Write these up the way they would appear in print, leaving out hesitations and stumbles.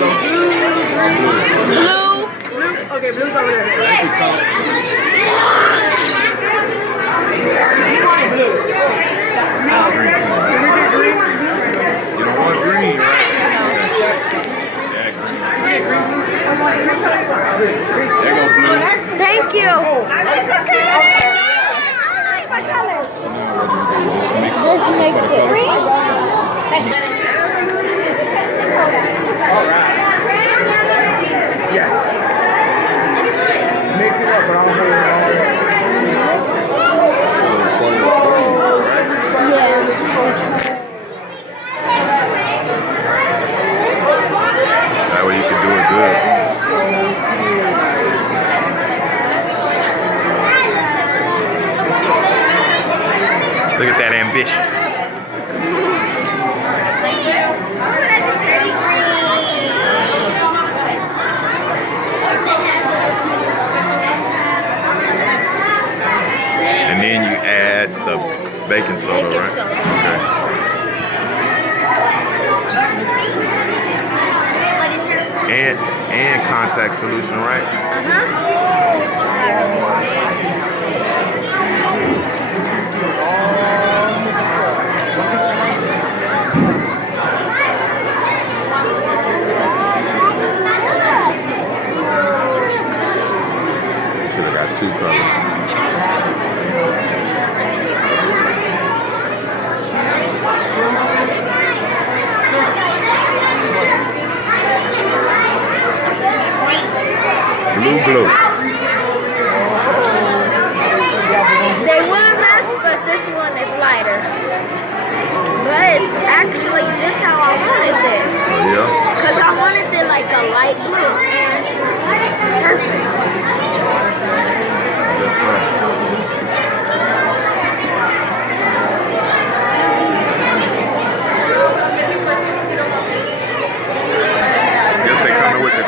yellow? Blue. Blue? Okay, blue's over there. You want blue. You don't want green, right? Yeah, green. There go blue. Thank you. It's okay. My color. This makes it green. Yes. Mix it up, but I don't put it That way you can do it good. Look at that ambition. And then you add the baking soda, right? Okay. And contact solution, right? Should have got 2 colors. Blue. They will match, but this one is lighter. But it's actually just how I wanted it. Oh, yeah? Because I wanted it like a light blue and perfect. Yes, sir. Guess they coming with the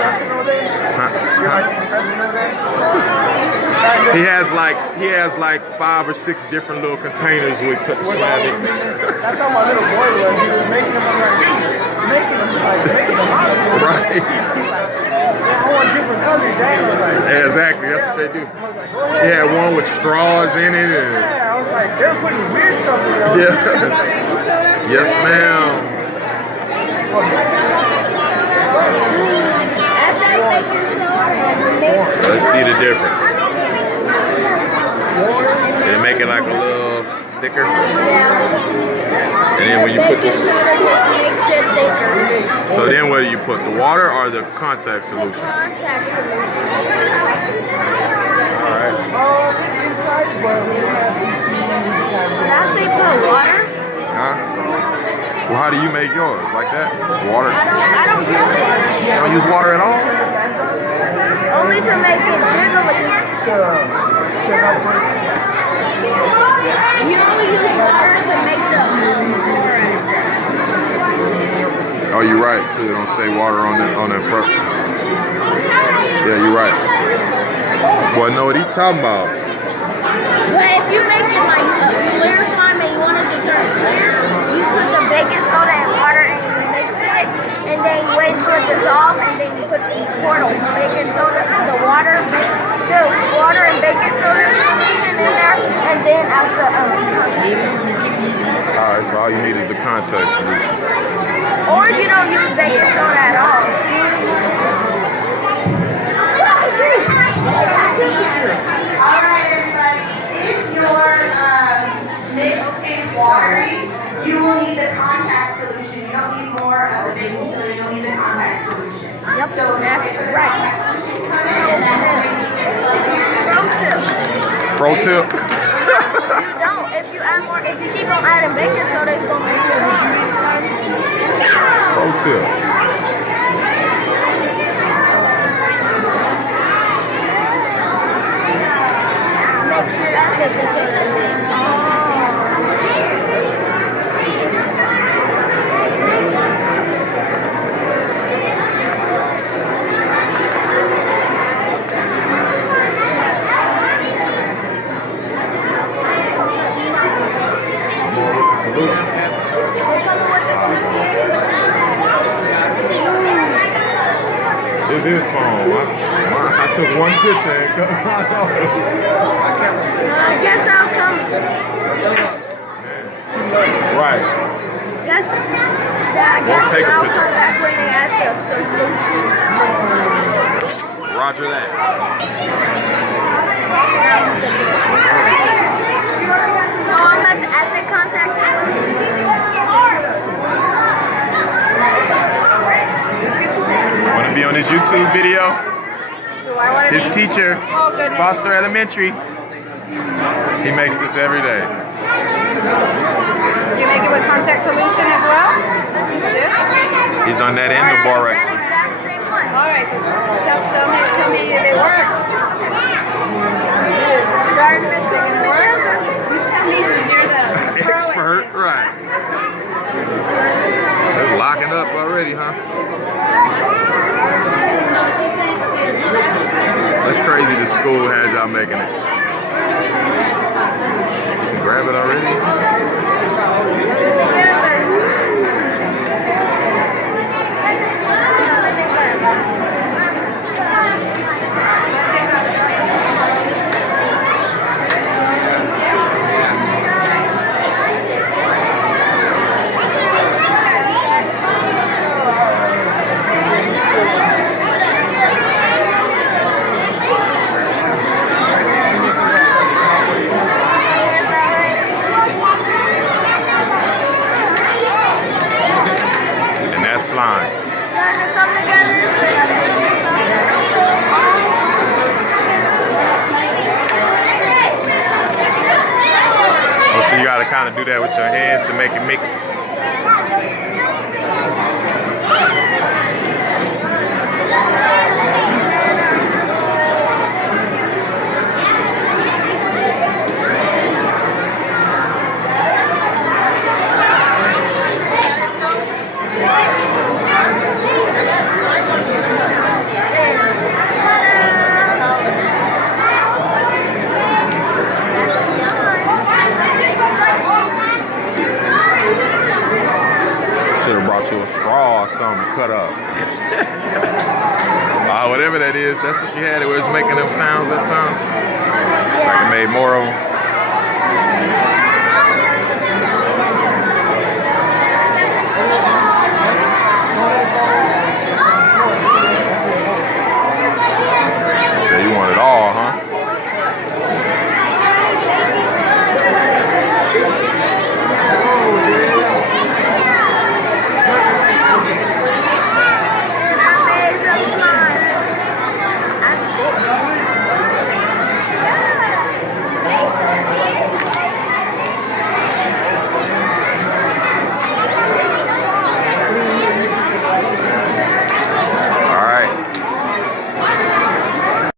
He has like 5 or 6 different little containers with Slavic. That's how my little boy was. He was making them. I'm like, making them out of them. Right. He's like, I want different colors. Dad was like, Yeah, exactly. That's what they do. I was like, go ahead. He had one with straws in it. And Yeah, I was like, they're putting weird stuff in there. yeah. Yes, ma'am. Add that baking soda and make Let's see the difference. Did it make it like a little thicker? yeah. And then when you put Baking this, soda just makes it thicker. so then what do you put? The water or the contact solution? Contact solution. All right. Inside, but we have DC. Did I say put water? Huh? Well, how do you make yours? Like that? Water? I don't use water. You don't use water at all? Only to make it jiggly. You only use water to make the Oh, you're right too. Don't say water on that front. Yeah, you're right. Boy, know what he talking about. But if you make it like a clear slime and you want it to turn clear, you put the baking soda and water and you mix it, and then you wait till it dissolves, and then you pour the baking soda, the water and baking soda solution in there, and then add the contact solution. Alright, so all you need is the contact solution. Or you don't use baking soda at all. Alright everybody, if your mix is watery, you will need the contact solution. You don't need more of the baking soda, you don't need the contact solution. Yep, So that's right. Pro tip. You don't. If you keep on adding baking soda, it's gonna make it Pro tip. make sure that baking soda is Solution. Where's his phone? I took one picture and cut mine off. I guess I'll come. Right. I guess take a I'll picture. come back when they add the solution. Roger that. No, I'm at the contact solution. Want to be on his YouTube video? His teacher, Foster Elementary. He makes this every day. You make it with contact solution as well? Yeah. He's on that end of Borax. That exact same one. All right, so tell me if it works. Starting to Is it gonna work? You tell me since you're the pro at Expert, this. right. It's locking up already, huh? That's crazy the school has y'all making it. Grab it already? And that's slime. Starting to come together. Oh, so you gotta kind of do that with your hands to make it mix. Should have brought you a straw or something cut up. Whatever that is, that's what you had. It was making them sounds that time. Like it made more of them.